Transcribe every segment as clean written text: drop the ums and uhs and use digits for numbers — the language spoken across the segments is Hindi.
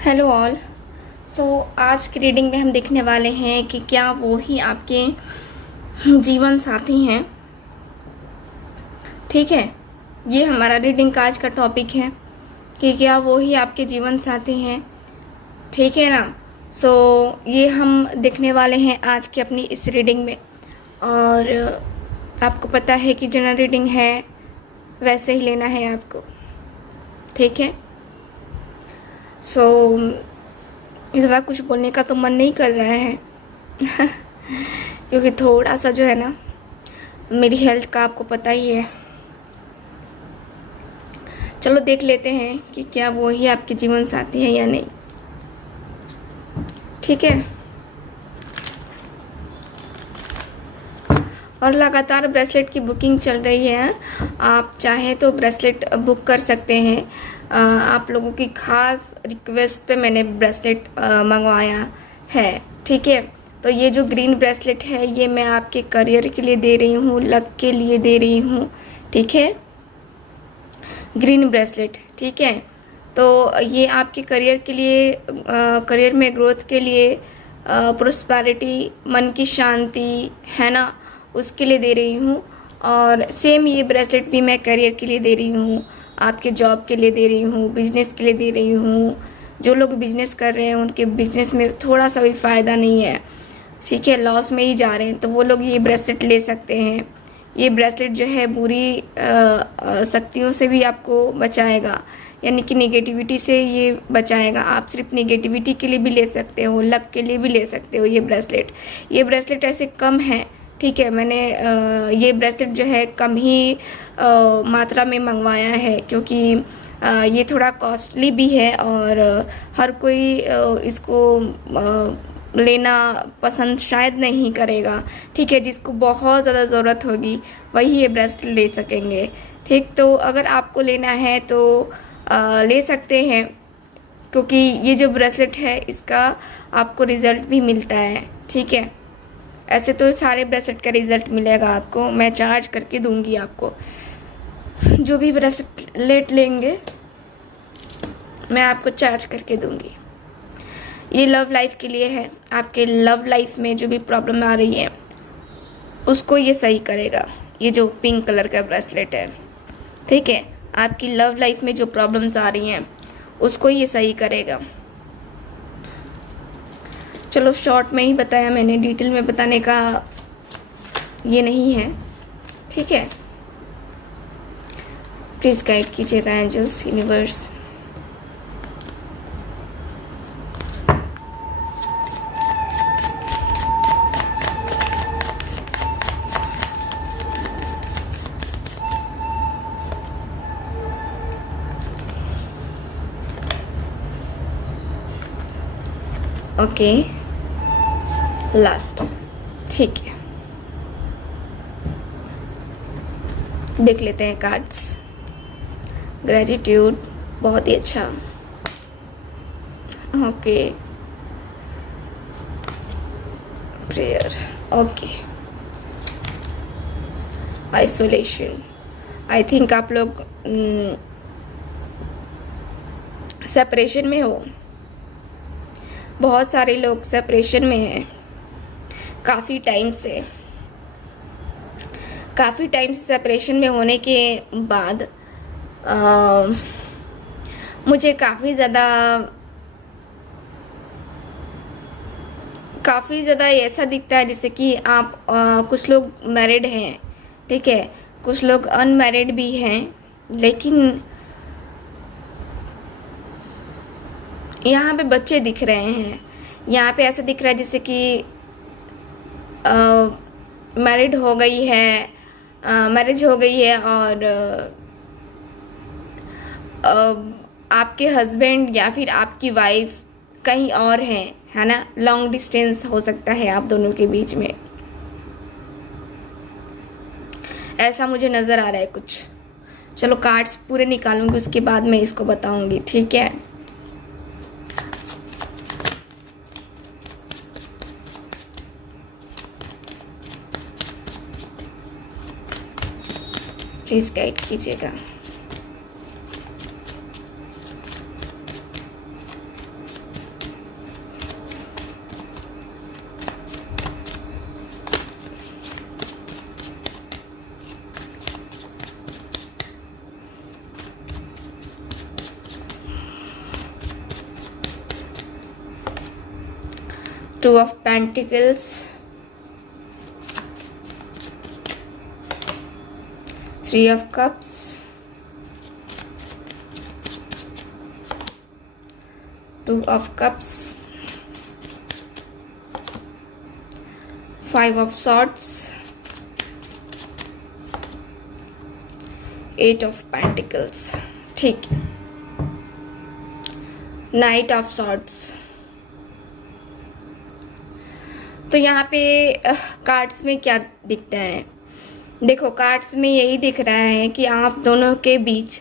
Hello all. सो आज की रीडिंग में हम देखने वाले हैं कि क्या वो ही आपके जीवन साथी हैं। ठीक है, ये हमारा रीडिंग का आज का टॉपिक है कि क्या वो ही आपके जीवन साथी हैं। ठीक है ना। सो ये हम देखने वाले हैं आज की अपनी इस रीडिंग में। और आपको पता है कि जनरल रीडिंग है, वैसे ही लेना है आपको। ठीक है। सो इस बार कुछ बोलने का तो मन नहीं कर रहा है क्योंकि थोड़ा सा जो है ना, मेरी हेल्थ का आपको पता ही है। चलो देख लेते हैं कि क्या वो ही आपके जीवन साथी है या नहीं। ठीक है। और लगातार ब्रेसलेट की बुकिंग चल रही है। आप चाहें तो ब्रेसलेट बुक कर सकते हैं। आप लोगों की खास रिक्वेस्ट पे मैंने ब्रेसलेट मंगवाया है। ठीक है। तो ये जो ग्रीन ब्रेसलेट है ये मैं आपके करियर के लिए दे रही हूँ, लक के लिए दे रही हूँ। ठीक है, ग्रीन ब्रेसलेट। ठीक है। तो ये आपके करियर के लिए, करियर में ग्रोथ के लिए, प्रोस्पेरिटी, मन की शांति है ना, उसके लिए दे रही हूँ। और सेम ये ब्रेसलेट भी मैं करियर के लिए दे रही हूँ, आपके जॉब के लिए दे रही हूँ, बिजनेस के लिए दे रही हूँ। जो लोग बिजनेस कर रहे हैं उनके बिजनेस में थोड़ा सा भी फ़ायदा नहीं है, ठीक है, लॉस में ही जा रहे हैं, तो वो लोग ये ब्रेसलेट ले सकते हैं। ये ब्रेसलेट जो है बुरी शक्तियों से भी आपको बचाएगा, यानी कि नेगेटिविटी से ये बचाएगा। आप सिर्फ नेगेटिविटी के लिए भी ले सकते हो, लक के लिए भी ले सकते हो ये ब्रेसलेट। ये ब्रेसलेट ऐसे कम है, ठीक है। मैंने ये ब्रेसलेट जो है कम ही मात्रा में मंगवाया है क्योंकि ये थोड़ा कॉस्टली भी है और हर कोई इसको लेना पसंद शायद नहीं करेगा। ठीक है, जिसको बहुत ज़्यादा ज़रूरत होगी वही ये ब्रेसलेट ले सकेंगे। ठीक, तो अगर आपको लेना है तो ले सकते हैं, क्योंकि ये जो ब्रेसलेट है इसका आपको रिज़ल्ट भी मिलता है। ठीक है, ऐसे तो सारे ब्रेसलेट का रिज़ल्ट मिलेगा आपको, मैं चार्ज करके दूंगी आपको। जो भी ब्रेसलेट लेंगे मैं आपको चार्ज करके दूंगी। ये लव लाइफ के लिए है। आपके लव लाइफ में जो भी प्रॉब्लम आ रही है उसको ये सही करेगा। ये जो पिंक कलर का ब्रेसलेट है, ठीक है, आपकी लव लाइफ में जो प्रॉब्लम्स आ रही हैं उसको ये सही करेगा। चलो शॉर्ट में ही बताया मैंने, डिटेल में बताने का ये नहीं है। ठीक है, प्लीज़ गाइड कीजिएगा एंजल्स, यूनिवर्स। Okay, last. ठीक है, देख लेते हैं कार्ड्स। ग्रेटिट्यूड, बहुत ही अच्छा। Okay, prayer, okay, isolation. I think आप लोग सेपरेशन में हो। बहुत सारे लोग सेपरेशन में हैं काफ़ी टाइम से। सेपरेशन में होने के बाद मुझे काफ़ी ज़्यादा ऐसा दिखता है जैसे कि आप कुछ लोग मैरिड हैं, ठीक है, कुछ लोग अनमैरिड भी हैं, लेकिन यहाँ पे बच्चे दिख रहे हैं। यहाँ पे ऐसा दिख रहा है जैसे कि मैरिज हो गई है और आपके हस्बैंड या फिर आपकी वाइफ कहीं और हैं, है ना। लॉन्ग डिस्टेंस हो सकता है आप दोनों के बीच में, ऐसा मुझे नज़र आ रहा है कुछ। चलो कार्ड्स पूरे निकालूंगी, उसके बाद मैं इसको बताऊंगी, ठीक है। प्लीज़ गाइड कीजिएगा। 2 of Pentacles, 3 of Cups, 2 of Cups, 5 of Swords, 8 of Pentacles। ठीक है, Knight of Swords। तो यहाँ पे कार्ड्स में क्या दिखता है? देखो, कार्ड्स में यही दिख रहा है कि आप दोनों के बीच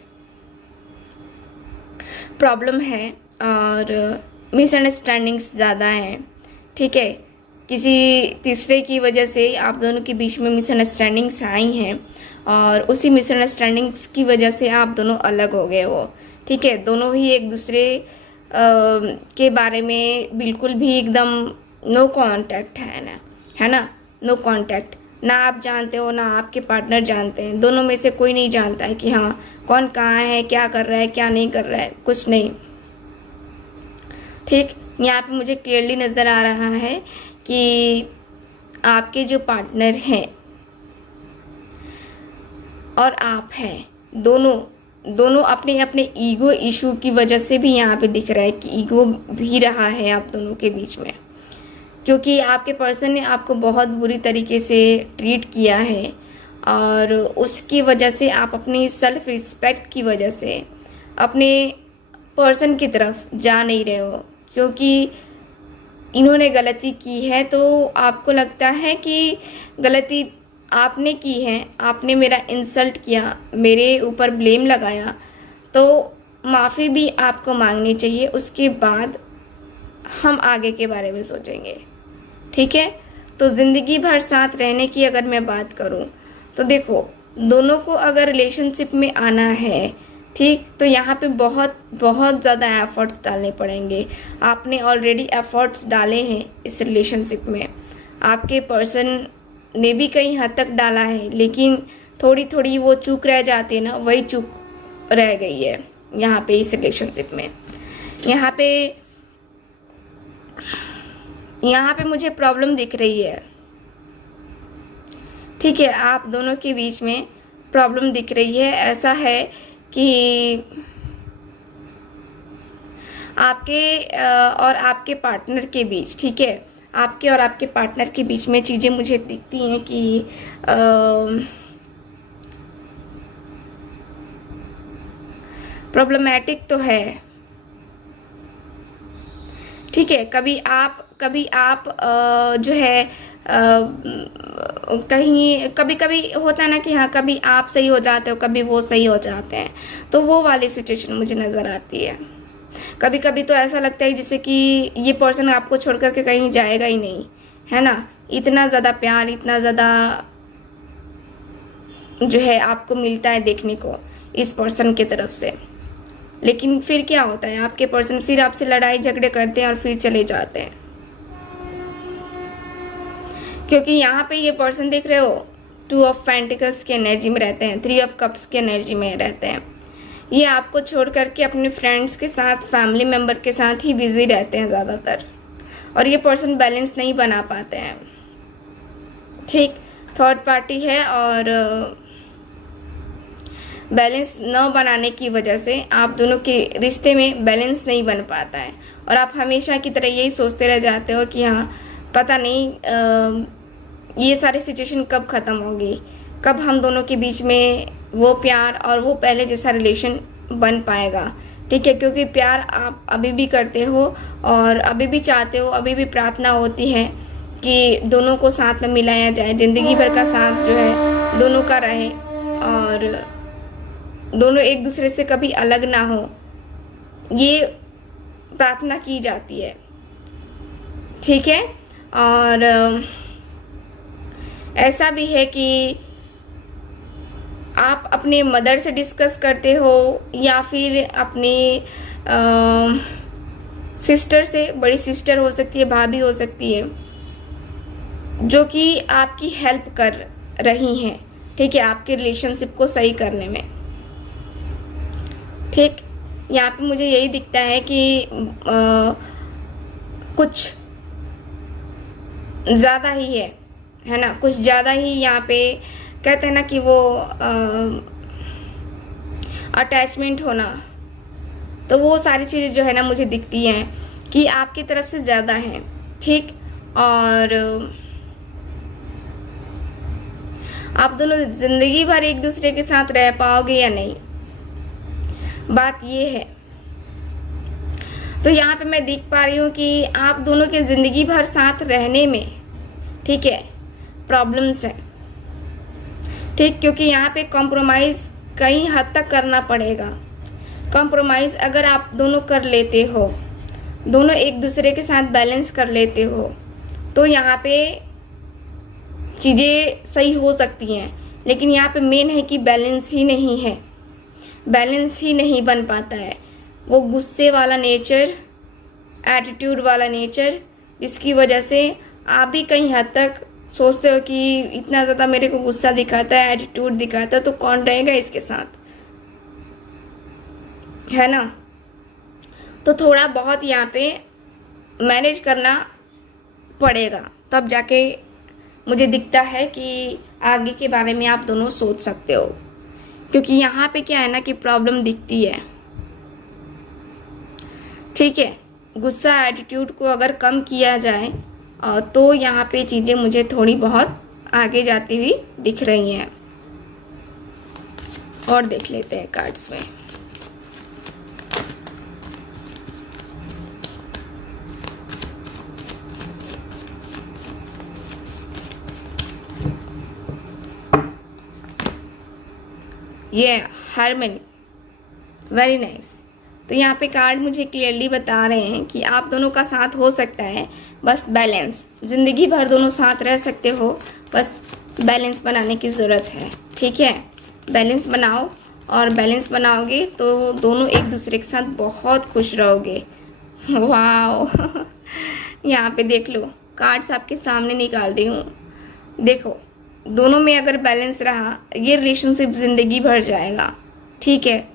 प्रॉब्लम है और मिसअंडरस्टैंडिंग्स ज़्यादा हैं। ठीक है, किसी तीसरे की वजह से आप दोनों के बीच में मिसअंडरस्टैंडिंग्स आई हैं और उसी मिसअंडरस्टैंडिंग्स की वजह से आप दोनों अलग हो गए हो। ठीक है, दोनों ही एक दूसरे के बारे में बिल्कुल भी एकदम नो कांटेक्ट है ना, नो कांटेक्ट। ना आप जानते हो ना आपके पार्टनर जानते हैं, दोनों में से कोई नहीं जानता है कि हाँ कौन कहाँ है, क्या कर रहा है, क्या नहीं कर रहा है, कुछ नहीं। ठीक, यहाँ पे मुझे क्लियरली नज़र आ रहा है कि आपके जो पार्टनर हैं और आप हैं, दोनों अपने अपने ईगो इशू की वजह से भी यहाँ पे दिख रहा है कि ईगो भी रहा है आप दोनों के बीच में, क्योंकि आपके पर्सन ने आपको बहुत बुरी तरीके से ट्रीट किया है और उसकी वजह से आप अपनी सेल्फ रिस्पेक्ट की वजह से अपने पर्सन की तरफ जा नहीं रहे हो, क्योंकि इन्होंने गलती की है। तो आपको लगता है कि गलती आपने की है, आपने मेरा इंसल्ट किया, मेरे ऊपर ब्लेम लगाया, तो माफ़ी भी आपको मांगनी चाहिए। उसके बाद हम आगे के बारे में सोचेंगे। ठीक है, तो ज़िंदगी भर साथ रहने की अगर मैं बात करूं तो देखो, दोनों को अगर रिलेशनशिप में आना है, ठीक, तो यहाँ पे बहुत बहुत ज़्यादा एफ़र्ट्स डालने पड़ेंगे। आपने ऑलरेडी एफ़र्ट्स डाले हैं इस रिलेशनशिप में, आपके पर्सन ने भी कई हद तक डाला है, लेकिन थोड़ी थोड़ी वो चूक रह जाती है ना, वही चूक रह गई है यहाँ पे इस रिलेशनशिप में। यहाँ पे मुझे प्रॉब्लम दिख रही है। ठीक है, आप दोनों के बीच में प्रॉब्लम दिख रही है। ऐसा है कि आपके और आपके पार्टनर के बीच, ठीक है, आपके और आपके पार्टनर के बीच में चीज़ें मुझे दिखती हैं कि प्रॉब्लमैटिक तो है। ठीक है, कभी आप जो है कहीं कभी कभी होता है ना कि हाँ, कभी आप सही हो जाते हो, कभी वो सही हो जाते हैं, तो वो वाली सिचुएशन मुझे नज़र आती है। कभी कभी तो ऐसा लगता है जैसे कि ये पर्सन आपको छोड़ कर के कहीं जाएगा ही नहीं, है ना। इतना ज़्यादा प्यार, इतना ज़्यादा जो है आपको मिलता है देखने को इस पर्सन की तरफ से, लेकिन फिर क्या होता है, आपके पर्सन फिर आपसे लड़ाई झगड़े करते हैं और फिर चले जाते हैं। क्योंकि यहाँ पे ये पर्सन देख रहे हो, 2 ऑफ पेंटिकल्स की एनर्जी में रहते हैं, 3 ऑफ कप्स की एनर्जी में रहते हैं। ये आपको छोड़ करके अपने फ्रेंड्स के साथ, फैमिली मेम्बर के साथ ही बिजी रहते हैं ज़्यादातर, और ये पर्सन बैलेंस नहीं बना पाते हैं। ठीक, थर्ड पार्टी है और बैलेंस न बनाने की वजह से आप दोनों के रिश्ते में बैलेंस नहीं बन पाता है, और आप हमेशा की तरह यही सोचते रह जाते हो कि हाँ पता नहीं ये सारी सिचुएशन कब ख़त्म होगी, कब हम दोनों के बीच में वो प्यार और वो पहले जैसा रिलेशन बन पाएगा। ठीक है, क्योंकि प्यार आप अभी भी करते हो और अभी भी चाहते हो, अभी भी प्रार्थना होती है कि दोनों को साथ में मिलाया जाए, ज़िंदगी भर का साथ जो है दोनों का रहे और दोनों एक दूसरे से कभी अलग ना हो, ये प्रार्थना की जाती है। ठीक है, और ऐसा भी है कि आप अपने मदर से डिस्कस करते हो या फिर अपने सिस्टर से, बड़ी सिस्टर हो सकती है, भाभी हो सकती है, जो कि आपकी हेल्प कर रही हैं। ठीक है, आपके रिलेशनशिप को सही करने में। ठीक, यहाँ पे मुझे यही दिखता है कि कुछ ज़्यादा ही है ना, कुछ ज़्यादा ही यहाँ पे कहते हैं ना कि वो अटैचमेंट होना, तो वो सारी चीज़ें जो है ना मुझे दिखती हैं कि आपकी तरफ से ज़्यादा हैं, ठीक। और आप दोनों ज़िंदगी भर एक दूसरे के साथ रह पाओगे या नहीं, बात ये है। तो यहाँ पे मैं देख पा रही हूँ कि आप दोनों के ज़िंदगी भर साथ रहने में, ठीक है, प्रॉब्लम्स है, ठीक, क्योंकि यहाँ पे कॉम्प्रोमाइज़ कई हद तक करना पड़ेगा। कॉम्प्रोमाइज़ अगर आप दोनों कर लेते हो, दोनों एक दूसरे के साथ बैलेंस कर लेते हो, तो यहाँ पे चीज़ें सही हो सकती हैं। लेकिन यहाँ पे मेन है कि बैलेंस ही नहीं है, बैलेंस ही नहीं बन पाता है। वो गुस्से वाला नेचर, एटीट्यूड वाला नेचर, जिसकी वजह से आप भी कई हद तक सोचते हो कि इतना ज़्यादा मेरे को गुस्सा दिखाता है, एटीट्यूड दिखाता है, तो कौन रहेगा इसके साथ, है ना। तो थोड़ा बहुत यहाँ पे मैनेज करना पड़ेगा, तब जाके मुझे दिखता है कि आगे के बारे में आप दोनों सोच सकते हो। क्योंकि यहाँ पे क्या है ना कि प्रॉब्लम दिखती है, ठीक है। गुस्सा, एटीट्यूड को अगर कम किया जाए तो यहाँ पे चीज़ें मुझे थोड़ी बहुत आगे जाती हुई दिख रही हैं। और देख लेते हैं कार्ड्स में। ये हार्मनी, वेरी नाइस। तो यहाँ पे कार्ड मुझे क्लियरली बता रहे हैं कि आप दोनों का साथ हो सकता है, बस बैलेंस, ज़िंदगी भर दोनों साथ रह सकते हो, बस बैलेंस बनाने की ज़रूरत है, ठीक है। बैलेंस बनाओ, और बैलेंस बनाओगे तो दोनों एक दूसरे के साथ बहुत खुश रहोगे। वाह यहाँ पे देख लो, कार्ड्स आपके सामने निकाल रही हूँ। देखो, दोनों में अगर बैलेंस रहा, ये रिलेशनशिप ज़िंदगी भर जाएगा, ठीक है।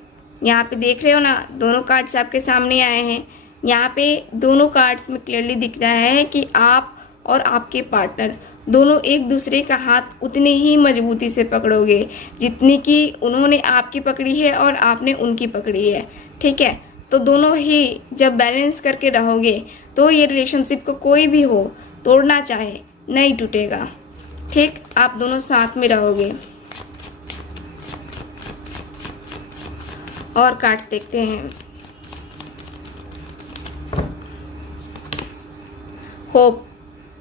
यहाँ पे देख रहे हो ना, दोनों कार्ड्स आपके सामने आए हैं। यहाँ पे दोनों कार्ड्स में क्लियरली दिख रहा है कि आप और आपके पार्टनर दोनों एक दूसरे का हाथ उतनी ही मजबूती से पकड़ोगे जितनी कि उन्होंने आपकी पकड़ी है और आपने उनकी पकड़ी है, ठीक है। तो दोनों ही जब बैलेंस करके रहोगे तो ये रिलेशनशिप को कोई भी हो तोड़ना चाहे नहीं टूटेगा, ठीक। आप दोनों साथ में रहोगे। और कार्ड्स देखते हैं।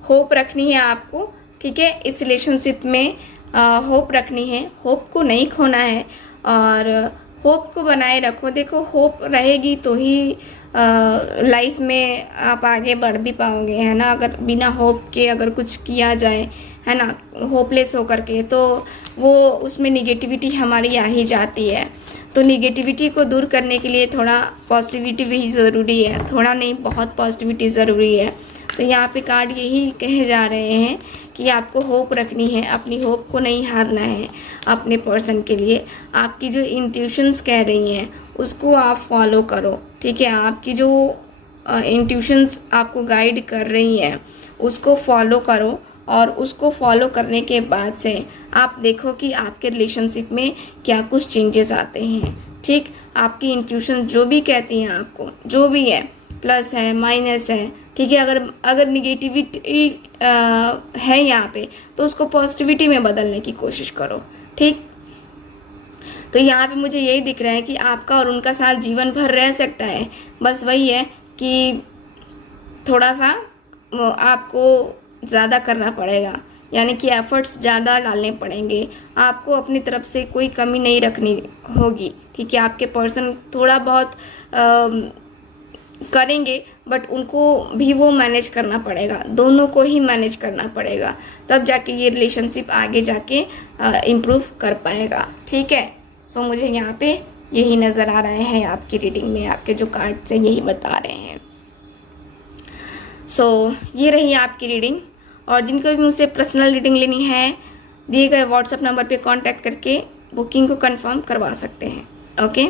होप रखनी है आपको, ठीक है। इस रिलेशनशिप में होप रखनी है, होप को नहीं खोना है और होप को बनाए रखो। देखो, होप रहेगी तो ही लाइफ में आप आगे बढ़ भी पाओगे, है ना। अगर बिना होप के अगर कुछ किया जाए, है ना, होपलेस होकर के, तो वो उसमें निगेटिविटी हमारी आ ही जाती है। तो निगेटिविटी को दूर करने के लिए थोड़ा पॉजिटिविटी भी ज़रूरी है, थोड़ा नहीं बहुत पॉजिटिविटी ज़रूरी है। तो यहाँ पे कार्ड यही कहे जा रहे हैं कि आपको होप रखनी है, अपनी होप को नहीं हारना है अपने पर्सन के लिए। आपकी जो इंट्यूशंस कह रही हैं उसको आप फॉलो करो, ठीक है। आपकी जो इंट्यूशंस आपको गाइड कर रही हैं उसको फॉलो करो, और उसको फॉलो करने के बाद से आप देखो कि आपके रिलेशनशिप में क्या कुछ चेंजेस आते हैं, ठीक। आपकी इंट्यूशन जो भी कहती हैं आपको, जो भी है, प्लस है, माइनस है, ठीक है। अगर निगेटिविटी है यहाँ पे तो उसको पॉजिटिविटी में बदलने की कोशिश करो, ठीक। तो यहाँ पे मुझे यही दिख रहा है कि आपका और उनका साथ जीवन भर रह सकता है। बस वही है कि थोड़ा सा आपको ज़्यादा करना पड़ेगा, यानी कि एफ़र्ट्स ज़्यादा डालने पड़ेंगे। आपको अपनी तरफ से कोई कमी नहीं रखनी होगी, ठीक है। आपके पर्सन थोड़ा बहुत करेंगे, बट उनको भी वो मैनेज करना पड़ेगा, दोनों को ही मैनेज करना पड़ेगा, तब जाके ये रिलेशनशिप आगे जाके इम्प्रूव कर पाएगा, ठीक है। सो मुझे यहाँ पे यही नज़र आ रहा है आपकी रीडिंग में, आपके जो कार्ड्स हैं यही बता रहे हैं। सो ये रही आपकी रीडिंग, और जिनको भी मुझसे पर्सनल रीडिंग लेनी है दिए गए व्हाट्सएप नंबर पे कांटेक्ट करके बुकिंग को कंफर्म करवा सकते हैं, ओके।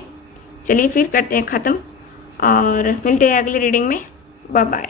चलिए फिर करते हैं ख़त्म और मिलते हैं अगली रीडिंग में। Bye bye.